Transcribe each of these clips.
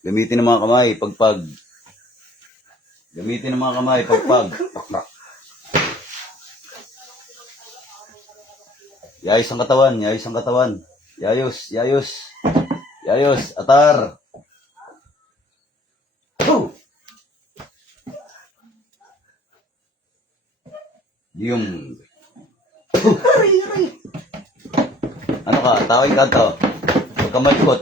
Gamitin ng mga kamay, pagpag. Gamitin ng mga kamay, pagpag. Pakpak. Yayos ang katawan, yayos ang katawan. Yayos, yayos. Yayos, atar. Oh! Yung. Ano ka? Tawag ka to. Huwag ka malikot.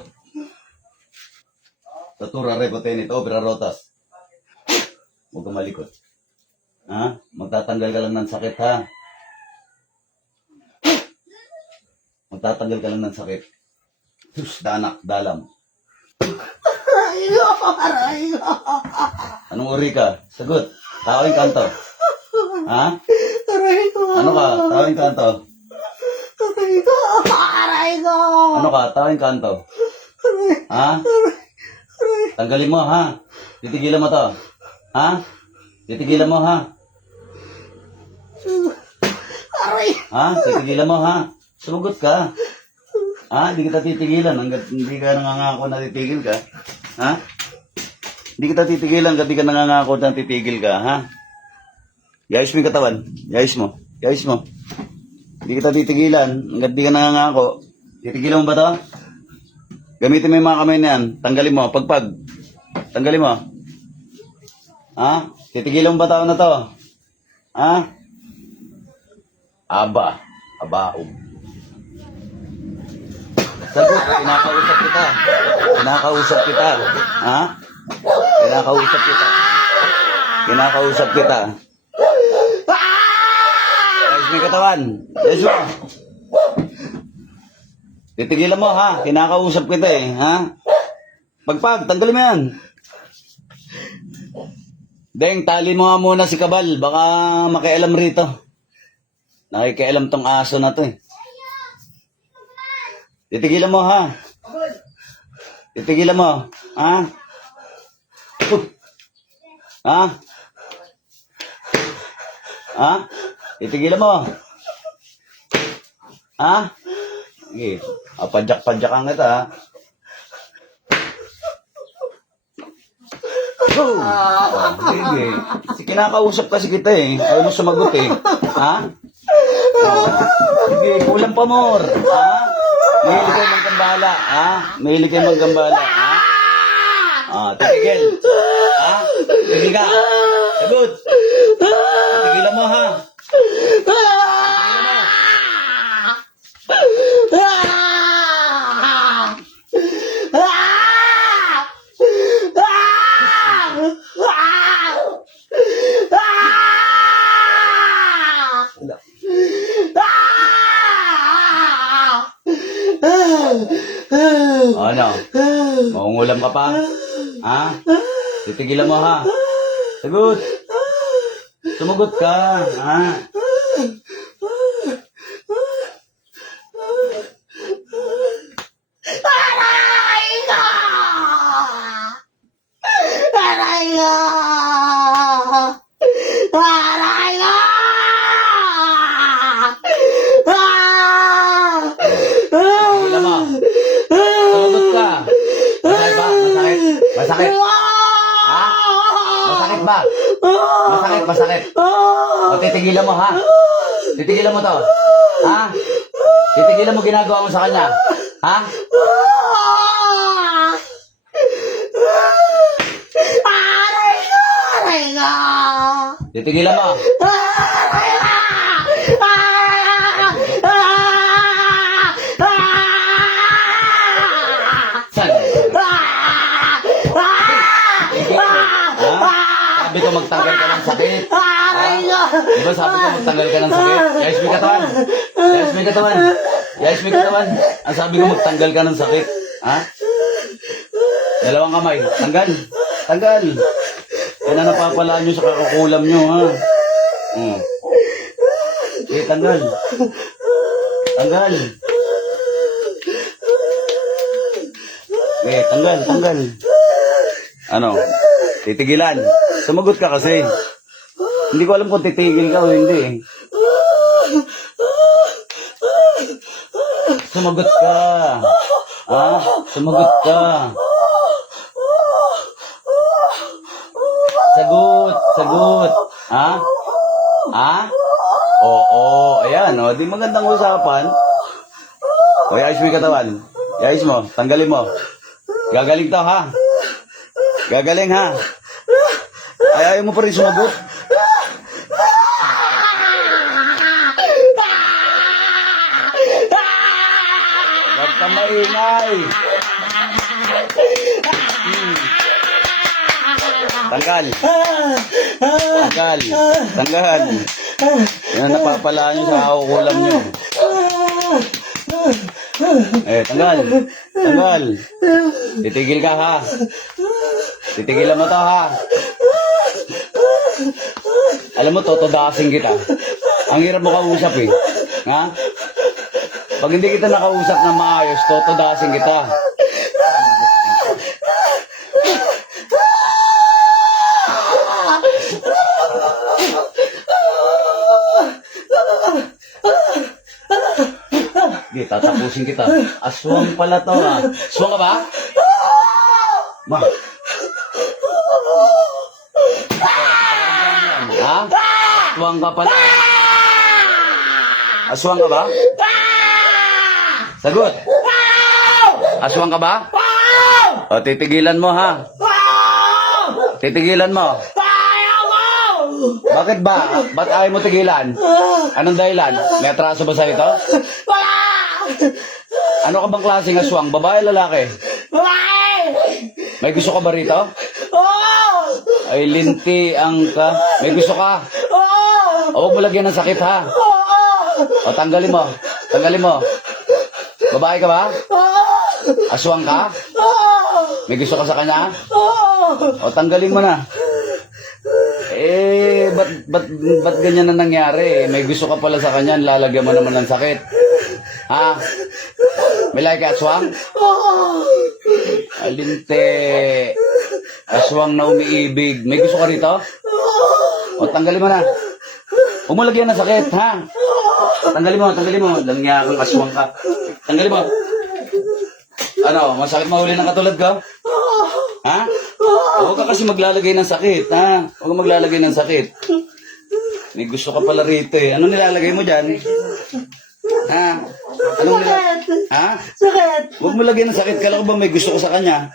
Tatura repoten ito, opera rotas. Huwag ka malikot. Ha? Magtatanggal ka lang ng sakit, ha? Magtatanggal ka lang ng sakit. Sus, danak, dalam. Anong uri ka? Sagot. Tawag kanto. Ha? Ano ka? Tawag kanto. Ano ka? Tawag kanto. Ha? Tanggalin mo, ha? Titigilan mo to. Ha? Titigilan mo, ha? Ha? Titigilan mo, ha? Sumagot ka. Ha? Hindi kita titigilan hanggat hindi ka nangangako na titigil ka. Ha? Hindi kita titigilan hanggat hindi ka nangangako na titigil ka, ha? Yayos mo yung katawan. Yayos mo. Yayos mo. Hindi kita titigilan hanggat hindi ka nangangako. Titigilan mo ba to? Gamitin mo yung mga kamay na yan. Tanggalin mo. Pagpag. Tanggalin mo. Ha? Titigilan mo ba tao na to? Ha? Aba. Abaog. Sagot. Kinakausap kita. Kinakausap kita. Ha? Kinakausap kita. Kinakausap kita. Ayos mo yung katawan. Ayos mo. Titigilan mo, ha? Kinakausap kita eh, ha? Pagpag, tanggalin mo yan. Deng, tali mo nga muna si Kabal. Baka makialam rito. Nakikialam tong aso na to eh. Titigilan mo, ha? Titigilan mo, ha? Ha? Ha? Titigilan mo. Ha? Sige. Padyak-padyakan kita, ha? Oh! Sige. Kinakausap kasi kita eh. Ayaw mo sumagot eh. Ha? Sige, kulang pa more. Ha? Mahilig kayo magkambala. Ha? Mahilig kayo magkambala. Ha? Ah, titigil. Ha? Tigil ka. Sagot. Tigilan mo, ha? Ano? Maungulam ka pa? Ha? Titigilan mo, ha? Sagot. Sumagot ka, ha? Aray ko! Aray ko! Aray ko! Titigilan mo. Sumagot ka. Masakit ba? Masakit? Masakit? Ha? Masakit ba? Masakit, masakit. O titigilan mo, ha? Titigilan mo to. Ha? Titigilan mo ginagawa mo sa kanya. Ha? Aray ko! Aray ko! Titigilan mo. Aray ko! Saan? Ha? Sabi ko magtanggal ka ng sakit. Aray ko! Diba sabi ko magtanggal ka ng sakit? Yayos mo yung katawan. Yayos mo yung katawan. Yayos mo yung katawan. Ang sabi ko magtanggal ka ng sakit. Ha? Dalawang kamay. Tanggal. Tanggal. Yan ang napapalaan nyo sa kakukulam nyo, ha? Eh, tanggal. Tanggal. Eh, tanggal, tanggal. Ano? Titigilan. Sumagot ka kasi. Hindi ko alam kung titigil ka o hindi. Sumagot ka. Ha? Sumagot ka. sagot. Ha? Ha? Oo, ayan, o. Di magandang usapan. O, iayos mo yung katawan. Iayos mo, tanggalin mo. Gagaling to, ha? Gagaling, ha? Ay, ayaw mo pa rin sumagot. Huwag ka maingay. Tanggal. Tanggal. Tanggal. Yan, napapala nyo sa kukulam nyo. Tanggal. Tanggal. Titigil ka, ha? Titigilan mo to, ha? Alam mo, totodasin kita. Ang hirap mo kausap, eh. Ha? Pag hindi kita nakausap na maayos, totodasin kita. Di, tatapusin kita. Aswang pala to, ha? Aswang ka ba? Ma. Ha? Aswang ka pala. Aswang ka ba? Sagot. Aswang ka ba? O, titigilan mo, ha? Titigilan mo. Bakit ba? Ba't ayaw mo tigilan? Anong dahilan? May atraso ba sa ito? Ano ka bang klaseng aswang? Babae, lalaki? May gusto ka ba rito? Ay, linti ang ka. May gusto ka? O, huwag mo lagyan ng sakit, ha? O, tanggalin mo. Tanggalin mo. Babae ka ba? Aswang ka? May gusto ka sa kanya? O, tanggalin mo na. Ba't ganyan na nangyari? May gusto ka pala sa kanya, lalagyan mo naman ng sakit. Ha? May like ka, aswang? Alinte. Aswang na umiibig. May gusto ka rito? O, tanggalin mo na. Huwag mo lagyan ng sakit, ha? Tanggalin mo, tanggalin mo. Langya kang aswang ka. Tanggalin mo. Ano, masakit mahuli ng katulad ko? Ha? Huwag ka kasi maglalagay ng sakit, ha? Huwag ka maglalagay ng sakit. May gusto ka pala rito, eh. Ano nilalagay mo dyan? Ha? Anong Sakit! Ha? Sakit! Huwag mo lagyan ng sakit. Kala ko ba may gusto ko sa kanya?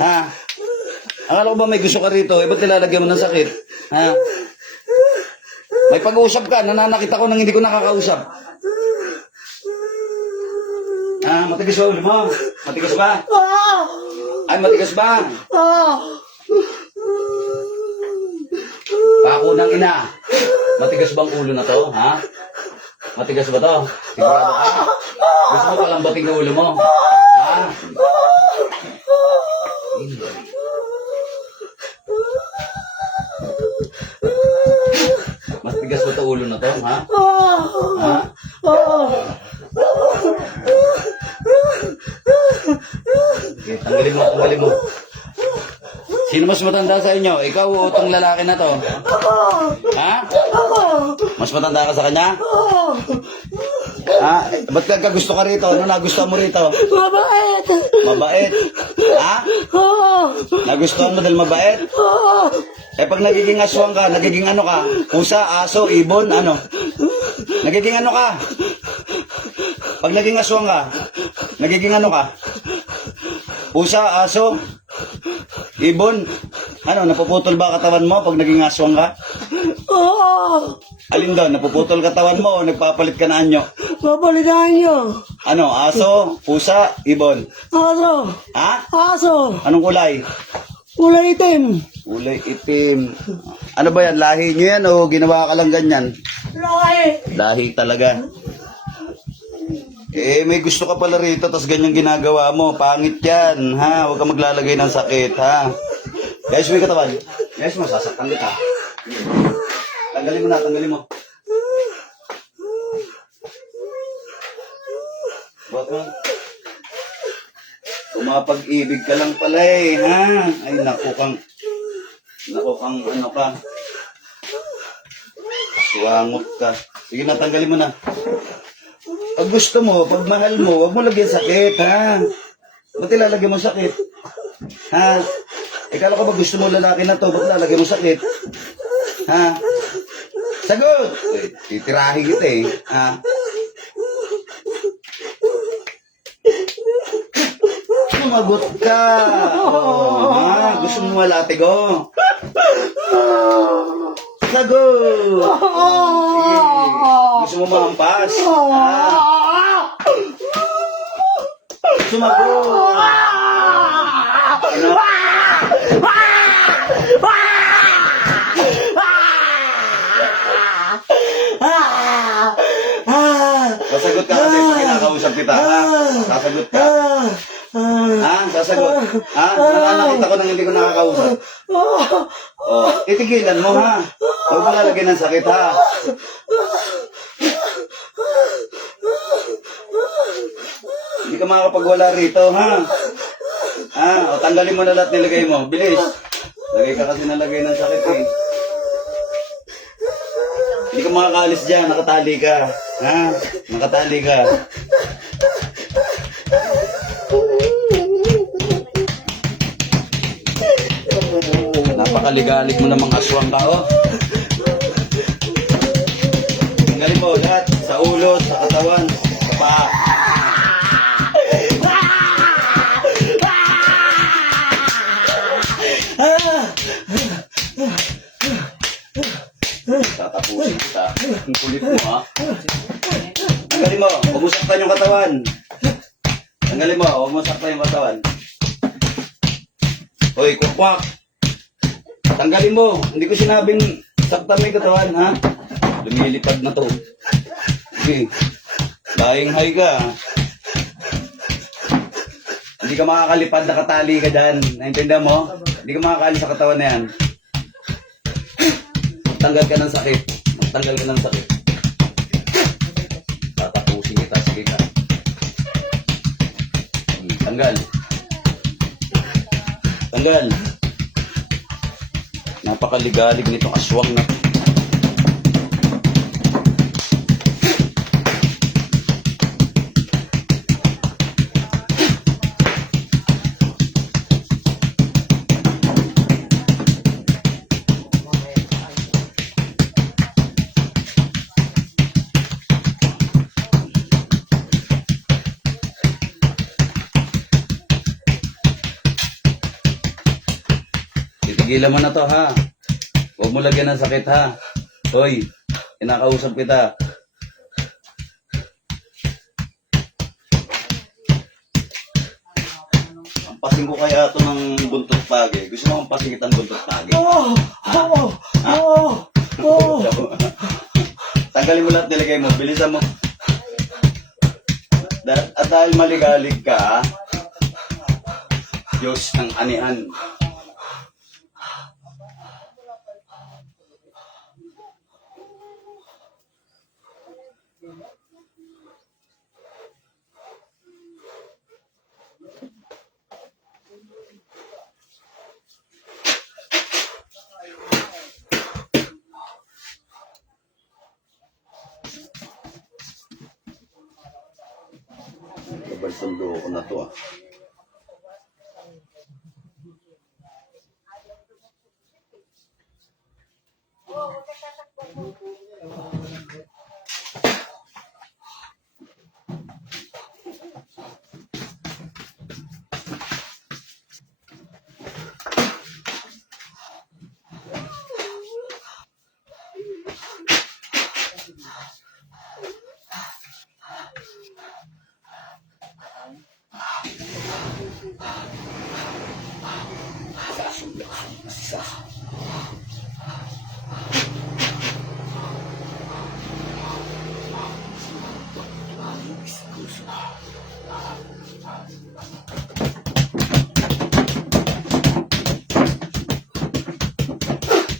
Ha? Akala ko ba may gusto ka rito? Eh, ba't nilalagyan mo ng sakit? Ha? May pag-uusap ka. Nananakit ako nang hindi ko nakakausap. Ha? Matigas ba ulo mo? Matigas ba? Ay, matigas ba? Ako ng ina. Matigas bang ulo na to? Ha? Matigas ba to? Sigurado ka? Gusto mo palang bating na ulo mo? Ha? Matigas ba to ulo na to? Ha? Ha? Okay, tanggalin mo, tanggalin mo. Sino mas matanda sa inyo? Ikaw o itong lalaki na to? Ha? Mas matanda ka sa kanya? Ha? Ba't ka gusto ka rito? Ano nagustuhan mo rito? Mabait! Mabait? Ha? Nagustuhan mo dahil mabait? Eh pag nagiging aswang ka, nagiging ano ka? Pusa, aso, ibon, ano? Nagiging ano ka? Pag naging aswang ka, nagiging ano ka? Pusa, aso, ibon, ano, napuputol ba katawan mo pag naging aswang ka? Alin doon, napuputol katawan mo o nagpapalit ka na anyo? Papalitan nyo! Ano, aso, pusa, ibon? Aso! Ha? Aso! Anong kulay? Kulay itim! Kulay itim. Ano ba yan, lahi nyo yan o ginawa ka lang ganyan? Laki! Lahi talaga. Eh, may gusto ka pala rito, tas ganyan ginagawa mo. Pangit yan, ha? Huwag ka maglalagay ng sakit, ha? Guys, may katawan. Guys, masasaktan kita. Tanggalin mo na, tanggalin mo. Buat mo. Pumapag-ibig ka lang pala eh, ha? Ay, naku kang ano ka. Suwangot ka. Sige na, tanggalin mo na. Pag gusto mo, pag mahal mo, huwag mo lagyan sakit, ha? Ba't ilalagyan mo sakit? Ha? Ikala ko ba gusto mo lalaki na to? Ba't lalagay mo sakit? Ha? Sagot! Titirahin kita eh. Ha? Sumagot ka! Ha? Gusto mo malatigo? Sagot! Sige. Gusto mo mahampas? Ha? Sumagot! Ano? Sasagot ka kasi pag kinakausap kita, ha? Sasagot ka. Ha? Sasagot. Ha? Nakita ko nang hindi ko nakakausap. Oh, itigilan mo, ha? Huwag mo lalagyan ng sakit, ha? Hindi ka makakapagwala rito, ha? Ha? O, tanggalin mo na lahat nilagay mo. Bilis. Lagay ka kasi nalagay ng sakit, eh. Hindi ka makakaalis dyan. Nakatali ka. Ha? Nakatali ka. Napakaligalig mo namang aswang ka, oh. Tanggalin mo lahat. Sa ulo, sa katawan, sa paa. Tatapusin kita. Ang kulit mo, ha? Tanggalin mo. Huwag mo saktan yung katawan. Tanggalin mo. Huwag mo saktan yung katawan. Hoy, kukwak. Tanggalin mo. Hindi ko sinabing saktan mo yung katawan, ha? Lumilipad na to. Sige. Lying high ka. Hindi ka makakalipad, nakatali ka dyan. Naintindihan mo? Hindi ka makakali sa katawan na yan. Tanggal ka ng sakit. Tanggal ka ng sakit. Tatapusin kita. Sige ka. Tanggal. Tanggal. Napakaligalig nitong aswang na. Tigilan mo na to, ha? Huwag mo lagyan ng sakit, ha? Hoy, kinakausap kita. Ampasin ko kaya ito ng buntot pagi. Gusto mo ampasin kitang buntot pagi? Tanggalin mo lahat, nilagay mo. Bilisan mo. At dahil maligalig ka, Diyos ng anihan. Kabalsundo ko na to, ah.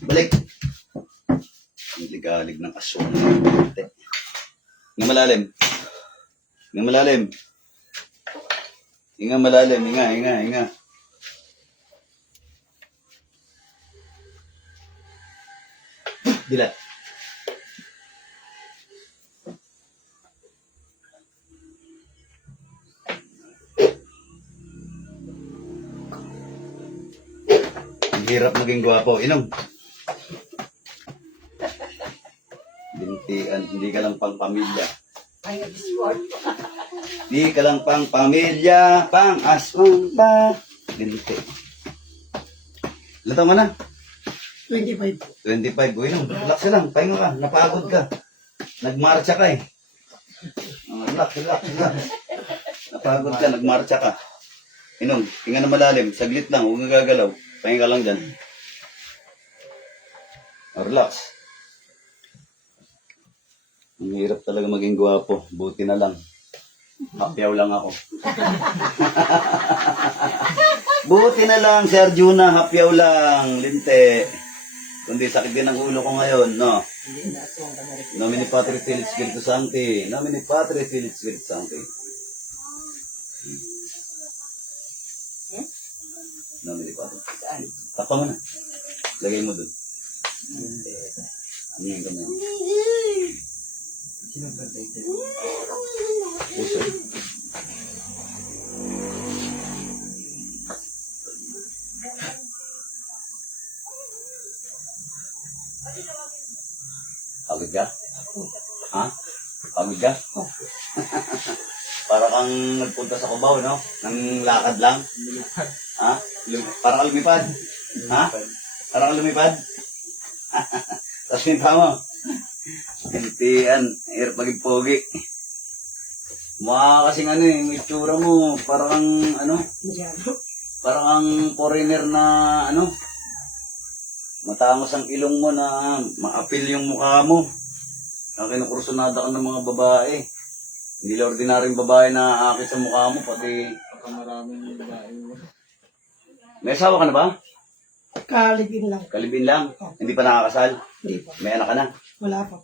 Balik. Ang ligalig ng aswang. Hinga malalim. Hinga malalim. Hinga malalim. Hinga. Dilat. Ang hirap maging gwapo. Inom. Bintian, hindi ka lang pang pamilya. Hindi ka lang pang pamilya, pang aswang pa. Binti. Ilan taon ka na? 25. 25. Uy, inom. Relax ka lang. Pahinga ka. Napagod ka. Nagmarcha ka eh. Relax. Napagod ka. Nagmarcha ka. Inom. Tinga na malalim. Saglit lang. Huwag nga gagalaw. Pahinga ka lang dyan. Relax. Ang hirap talaga maging gwapo. Buti na lang. Hapyaw lang ako. Buti na lang, Sir Juna. Hapyaw lang. Linte. Kundi sakit din ang ulo ko ngayon, no? Nomini Patri Filii Spiritus Sancti. Nomini Patri Filii Spiritus Sancti. Nomini Patri. Tapa mo na. Lagay mo dun. Ano yung ganyan? Puso. Pagod ka? Ha? Pagod ka? Para kang nagpunta sa Cubao, no? Nang lakad lang? Ha? Para kang lumipad? Ha? Para kang lumipad? Tapos yung tama. Hintian. Hirap maging pogi. Mukha kasing ano eh, yung itsura mo. Parang ano? Parang foreigner na ano? Matangos ang ilong mo na maapil yung mukha mo. Na kinukursunada ka ng mga babae. Hindi lang ordinaryong babae na aakit sa mukha mo, pati Maraming babae. may asawa ka na ba? Kalibin lang. Kalibin lang? Hindi pa nakakasal? Hindi po. May anak ka na? Wala po.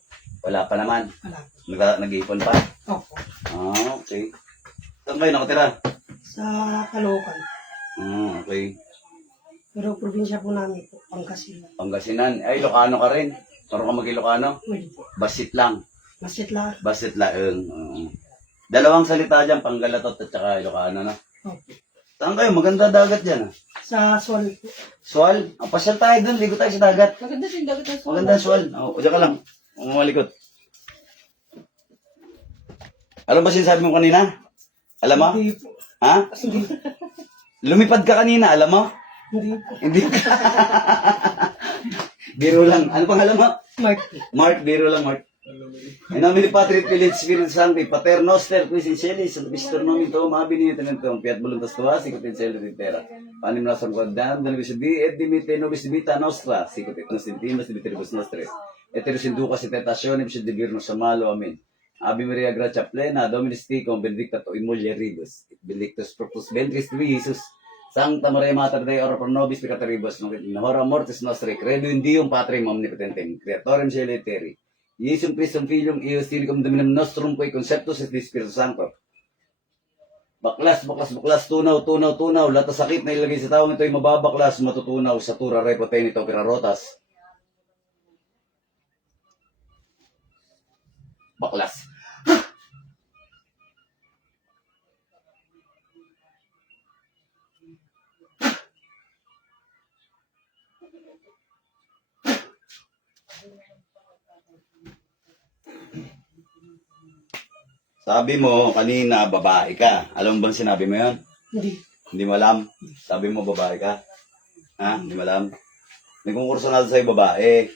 Wala pa naman. Wala po. Nag-iipon pa? Opo. Ah, okay. Saan kayo nakatira? Sa Caloocan. Ah, okay. Pero probinsya po namin po, Pangasinan. Pangasinan. Ay, Ilocano ka rin. Parang ka mag-Ilocano? Pwede po. Basit lang. Masit lang. Basit laeng. Dalawang salita dyan, Panggalatot at saka Ilocano, no? Opo. Saan kayo? Maganda dagat dyan, ah. Sa Sual po. Sual? Ah, pasyal tayo dun. Ligo tayo sa dagat. Maganda siya dagat ng Maganda Sual. O, dyan ka lang. Umalikot. Alam ba sinasabi mo kanina? Alam mo? Hindi po. Ha? Hindi. Lumipad ka kanina, alam mo? Hindi po. Hindi ka. Biro lang. Ano pangalan mo? Mark po. Mark, biro lang, Mark. In nomine Patri et Filii et Spiritus Sancti, Pater Noster, qui in celis, et Vistor nomen tuum, habini et tenentum, fiat voluntas tua, sicut in cielo et in terra. Panem nostrum quotidianum da nobis di et dimitte nobis vita nostra, sicut et nos intimas dimittibus nostre. Et eris inducas et tentationibus et debirnos a malo. Amen. Ave Maria, gratia plena, Dominus tecum, benedicta tu in mulieribus, et benedictus fructus ventris tui, Iesus. Sancta Maria Mater Dei, ora pro nobis peccatoribus, nunc et in hora mortis nostre, credo in Deum Patrem omnipotentem, creatorem caeli et terri. Iesum Christum Filium, Eos Tilicum Dominum Nostrum, Quae Conceptus et Spiritus Sancto. Baklas, tunaw. Lahat ng sakit na ilagay sa taong ito ay mababaklas, matutunaw sa tura repoten ito pirarotas. Baklas. Sabi mo kanina, babae ka. Alam mo bang sinabi mo yun? Hindi. Hindi mo alam? Sabi mo babae ka? Ha? Hindi mo alam? May konkurso na sa'yo babae.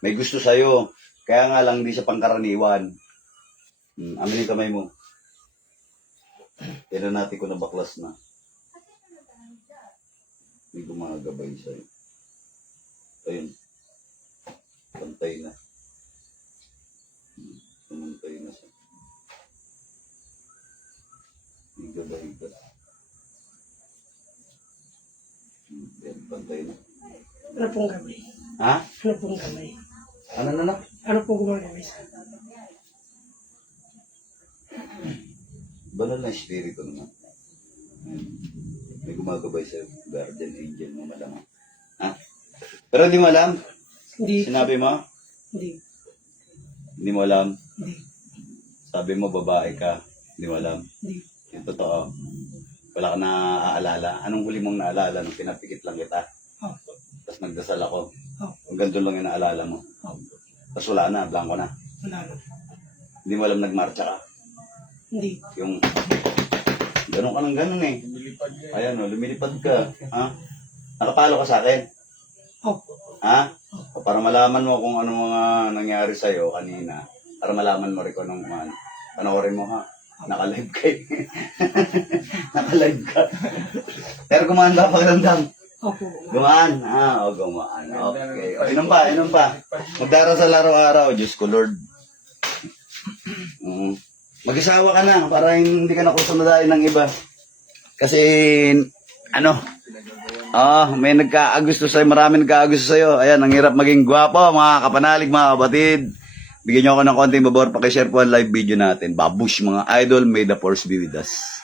May gusto sa'yo. Kaya nga lang hindi siya pangkaraniwan. Amin yung kamay mo. Pero natin ko na baklas na. May gumagabay sa'yo. Ayun. Pantay na. Pantay na siya. May gabay ka. Yan, pantay na. Ano pong gamay? Ha? Ano pong gamay? Ano? Ano pong gumagamay sa Banal na espiritu naman. May gumagabay sa guardian angel mo malamang. Ha? Pero hindi mo alam? Hindi. Sinabi mo? Hindi. Hindi mo alam? Hindi. Sabi mo babae ka? Hindi mo alam? Hindi. Yung totoo. Wala ka na aalala. Anong huli mong naalala nung pinapikit lang kita? Oh. Tapos nagdasal ako. Opo. Hanggang doon lang yung naalala mo. Opo. Tapos wala na, blanco na. Wala na. Hindi mo alam nagmarcha ka. Hindi. Yung, ganun ka ng ganun eh. Lumilipad niya. Ayan o, lumilipad ka. Ha? Nakapalo ka sa akin. Opo. Ha? O, para malaman mo kung ano mga nangyari sa'yo kanina. Para malaman mo rin kung anong man. Panoorin mo ha. Naka-live ka eh. Naka-live ka. Pero gumaan ba pakiramdam? Opo. Gumaan? O gumaan. Okay. O, inom pa, inom pa. Magdarasal araw-araw. Diyos ko, Lord. Mag-isawa ka na para hindi ka nakusunadain ng iba. Kasi, may nagkaagusto sa'yo, marami nagkaagusto sa'yo. Ayan, ang hirap maging gwapo, mga kapanalig, mga kapatid. Bigyan nyo ako ng konting babor, pakishare po ang live video natin. Babush, mga idol, may the force be with us.